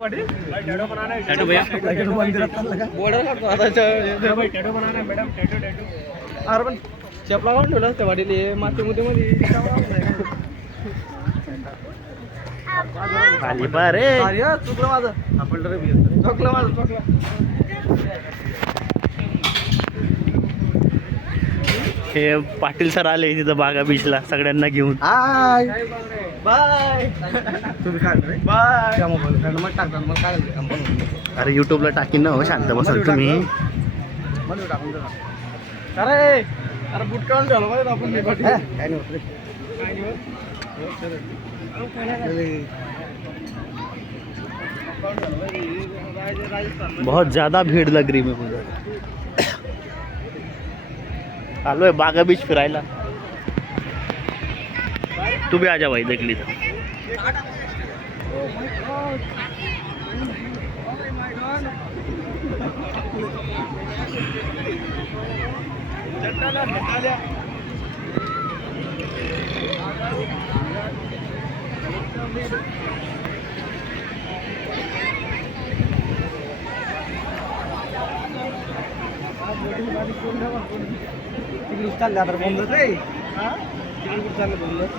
tattoo banana है tattoo भैया मंदिरात चालला का बॉर्डर काढतो आता भाई टैटू बनाना है मॅडम टैटू टैटू अरे पण चपला काढून ठेवला त्या वाडीले माती मध्ये खाली पा रे अरे चुकलं माझं आपण रे चुकलं माझं चुकलं हे पाटील सर आले तिथं बागा बीचला सगळ्यांना घेऊन हाय बाय तुम्ही काय रे बाय त्या मोबाईल मग टाकतात मग काय अरे युट्यूबला टाकीन ना हो शांत बसाल तुम्ही मध्ये टाकून दे अरे अरे बुट काढून ठेवलं पाहिजे आपण मी काय नाही होत रे काय नाही होत बहुत ज्यादा भीड़ लग रही है मुझे आलोय बागा बीच फिरायला तू भी आजा भाई देख ली तिकडे चालले आता बोलत रे तिकडे कुठं चाललं बोलत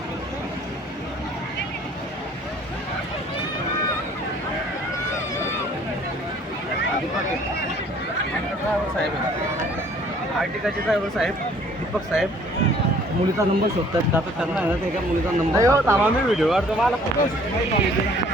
ड्रायव्हर साहेब आर्टिकाचे ड्रायव्हर साहेब दीपक साहेब मुलीचा नंबर शोधतात का तर त्यांना आहे ना ते एका मुलीचा नंबर मी व्हिडिओ काढतो मला